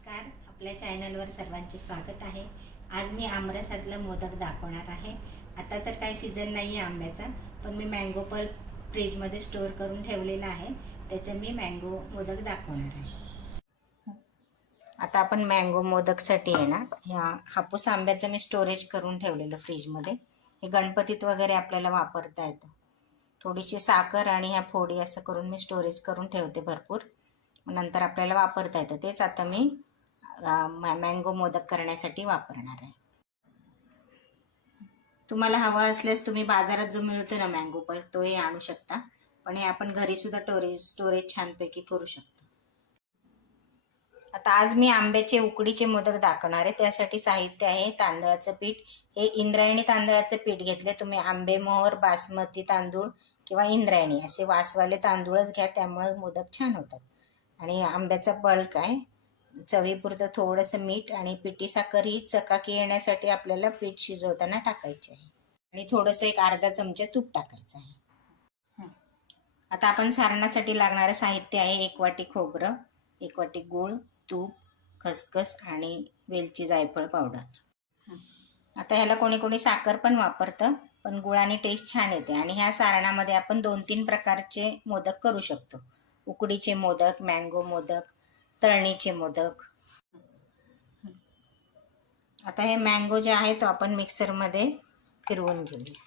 नमस्कार, आपल्या चॅनलवर सर्वांचे स्वागत आहे। आज मी आमरसातला मोदक दाखवणार आहे। आता तर काही सीझन नाही आहे आंब्याचा, पण मी मँगो पल्प फ्रीजमध्ये स्टोअर करून ठेवलेला आहे, त्याचे मी मँगो मोदक दाखवणार आहे। आता आपण मँगो मोदकसाठी आहे ना, ह्या हापूस आंब्याचं मी स्टोरेज करून ठेवलेलं फ्रीजमध्ये। हे गणपतीत वगैरे आपल्याला वापरता येतं। थोडीशी साखर आणि ह्या फोडी असं करून मी स्टोरेज करून ठेवते भरपूर, नंतर आपल्याला वापरता येतं। तेच आता मी मँगो मोदक करण्यासाठी वापरणार आहे। तुम्हाला हवा असल्यास तुम्ही बाजारात जो मिळतो ना मँगो पल्प, तोही आणू शकता, पण हे आपण घरी सुद्धा स्टोरेज छानपैकी करू शकतो। आता आज मी आंब्याचे उकडीचे मोदक दाखवणार आहे। त्यासाठी साहित्य आहे तांदळाचं पीठ। हे इंद्रायणी तांदळाचं पीठ घेतले। तुम्ही आंबेमोहर, बासमती तांदूळ किंवा इंद्रायणी असे वासवाले तांदूळच घ्या, त्यामुळे मोदक छान होतात। आणि आंब्याचा पल्प आहे, चवीपुरतं थोडंसं मीठ आणि पिठी साखर ही चकाकी येण्यासाठी आपल्याला पीठ शिजवताना टाकायचे आहे। आणि थोडंसं एक अर्धा चमचा तूप टाकायचं आहे। आता आपण सारणासाठी लागणारं साहित्य आहे 1 वाटी खोबरं, 1 वाटी गूळ, तूप, खसखस आणि वेलची जायफळ पावडर। आता ह्याला कोणी कोणी साखर पण वापरतं, पण गुळाने टेस्ट छान येते। आणि ह्या सारणामध्ये आपण 2-3 प्रकारचे मोदक करू शकतो। उकडीचे मोदक, मँगो मोदक, तळणीचे मोदक। आता हे मँगो जे आहे तो आपण मिक्सरमध्ये फिरवून घेऊया।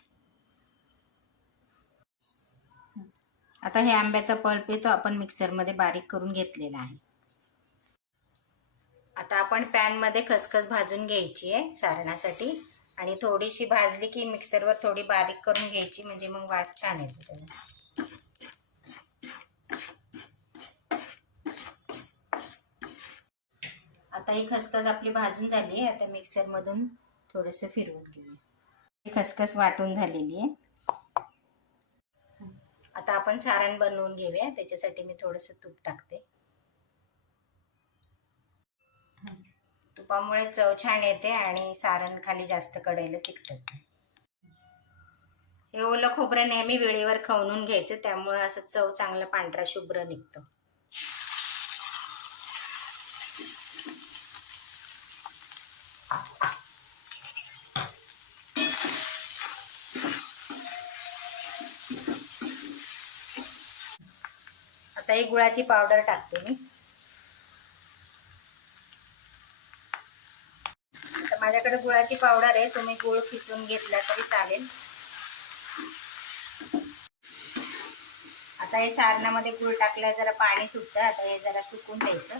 आता हे आंब्याचा पल्प आहे तो आपण मिक्सरमध्ये बारीक करून घेतलेला आहे। आता आपण पॅनमध्ये खसखस भाजून घ्यायची आहे सारणासाठी, आणि थोडीशी भाजली की मिक्सरवर थोडी बारीक करून घ्यायची, म्हणजे मग वास छान येतो त्याचा। आता ही खसखस आपली भाजून झाली आहे। आता मिक्सरमधून थोडंसं फिरवून घेऊया। ही खसखस वाटून झालेली आहे। आता आपण सारण बनवून घेऊया। त्याच्यासाठी मी थोडंसं तूप टाकते। तुपामुळे चव छान येते आणि सारण खाली जास्त कढईला चिकटत नाही। हे ओलं खोबरं नेहमी वेळेवर खवणून घ्यायचं, त्यामुळे असं चव चांगला पांढरा शुभ्र निघतो। आता ही गुळाची पावडर टाकते मी। आता माझ्याकडे गुळाची पावडर आहे, तुम्ही गुळ खिसून घेतला तरी चालेल। आता हे सारणामध्ये गुळ टाकल्यावर जरा पाणी सुटतं। आता हे जरा सुकून द्यायचं।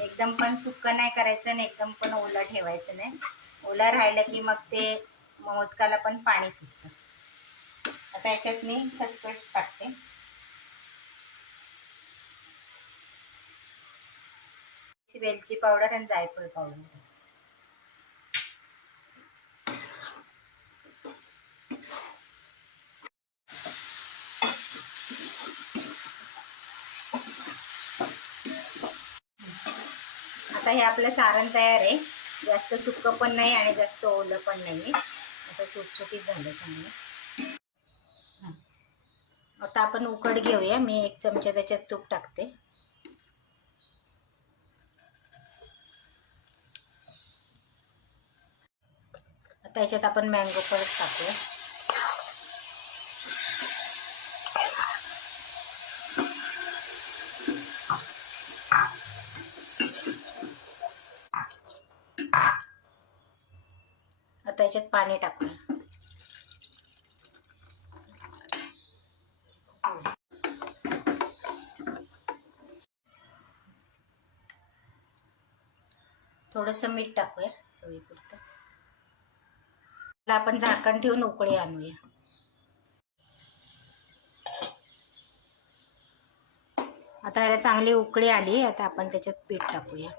एकदम पण सुक्कं नाही करायचं आणि एकदम पण ओलं ठेवायचं नाही। ओलं राहिलं की मग ते मोदकाला पण पाणी सुटतं। आता याच्यात मी खसखस टाकते। वेलची पावडर आणि जायफळ पावडर। आता हे आपलं सारण तयार आहे। जास्त सुक्कं पण नाही आणि जास्त ओलं पण नाही, असं सुटसुटीत झालं चांगलं। आता आपण उकड घेऊया। मी 1 चमचा त्याच्यात तूप टाकते। आता याच्यात आपण मँगो पल्प टाकूया। आता याच्यात पाणी टाकूया। थोडंसं मीठ टाकूया चवीपुरतं। आपण झाकण ठेवून उकळी आणूया। आता याला चांगली उकळी आली। आता आपण त्याच्यात पीठ टाकूया।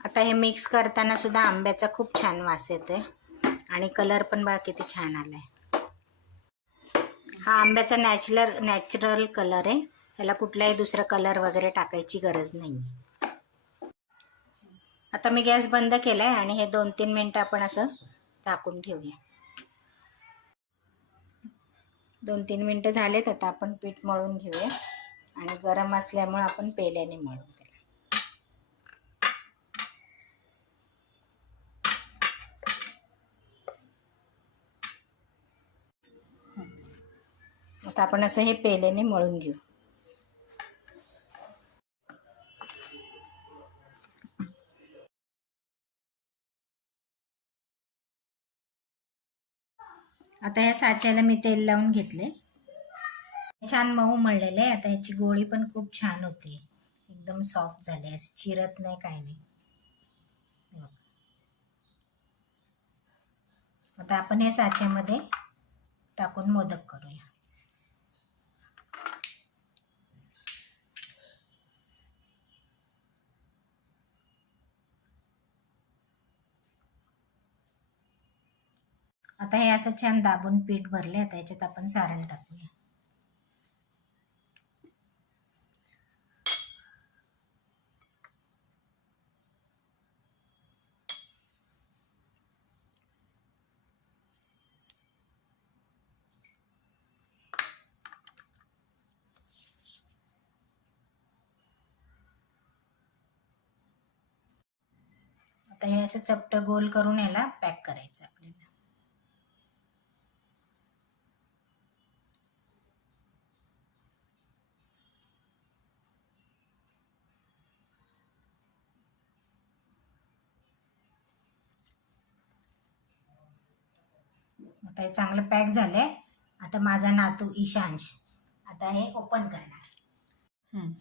आता हे मिक्स करताना सुद्धा आंब्याचा खूप छान वास येतोय आणि कलर पण बघा किती छान आलाय। हा आंब्याचा नॅचरल कलर आहे, याला कुठलाही दुसरा कलर वगैरे टाकायची गरज नाही. आता मी गॅस बंद केलाय आणि हे 2-3 मिनटं आपण असं झाकून ठेवूया. 2-3 मिनटं झालेत. आता आपण पीठ मळून घेऊया आणि गरम असल्यामुळे आपण पेल्याने मळू त्याला. आता आपण असं हे पेल्याने मळून घेऊ. आता या साच्याला मी तेल लावून घेतले. छान मऊ मळलेले आहे. आता ह्याची गोळी पण खूप छान होते, एकदम सॉफ्ट झाले, असे चिरत नाही काय नाही. आता आपण हे साच्यामध्ये टाकून मोदक करूया. आता हे असं छान दाबून पीठ भरले. आता याच्यात आपण सारण टाकूया. आता हे असं चपटं गोल करून याला पॅक करायचं आपल्याला. आता हे चांगलं पॅक झालंय. आता माझा नातू ईशांश आता हे ओपन करणार.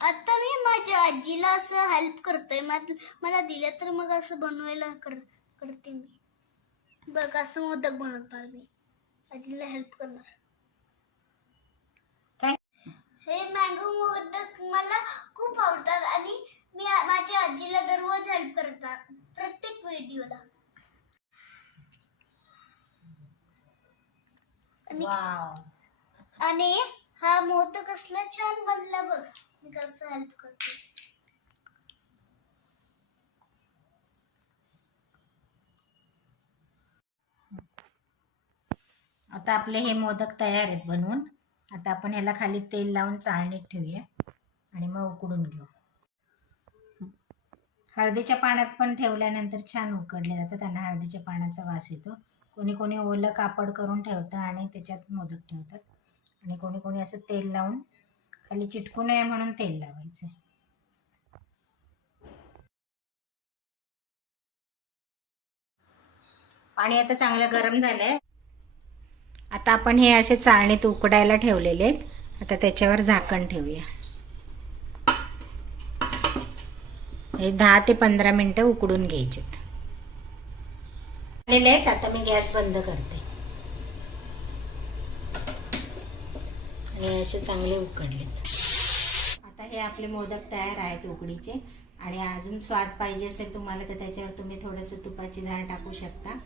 आता मी माझ्या आजीला असं हेल्प करतोय. मला दिलं तर मग असं बनवायला करते मी. बघ असं मोदक बनवतात, मी आजीला हेल्प करणार. हे मँगो मोदक मला खूप आवडतात आणि मी माझ्या आजीला दररोज हेल्प करतात, प्रत्येक व्हिडिओला. आणि हा मोदक कसला छान बनला बघ, मी कसं हेल्प करते. आता आपले हे मोदक तयार आहेत बनवून. आता आपण ह्याला खाली तेल लावून चाळणीत ठेवूया आणि मग उकडून घेऊ. हळदीच्या पाण्यात पण ठेवल्यानंतर छान उकडले जातात. त्यांना हळदीच्या पाण्याचा वास येतो. कोणी कोणी ओलं कापड करून ठेवतं आणि त्याच्यात मोदक ठेवतात, आणि कोणी कोणी असं तेल लावून खाली चिटकू नये म्हणून तेल लावायचं. पाणी आता चांगलं गरम झालंय. आता आपण हे असे चाळणीत उकडायला ठेवलेले आहेत. आता त्याच्यावर झाकण ठेवूया. हे 10 ते 15 मिनटं उकडून घ्यायचेत. आता मी गॅस बंद करते आणि असे चांगले उकडलेत. आता हे आपले मोदक तयार आहेत उकडीचे. आणि अजून स्वाद पाहिजे असेल तुम्हाला तर त्याच्यावर तुम्ही थोडंसं तुपाची धार टाकू शकता.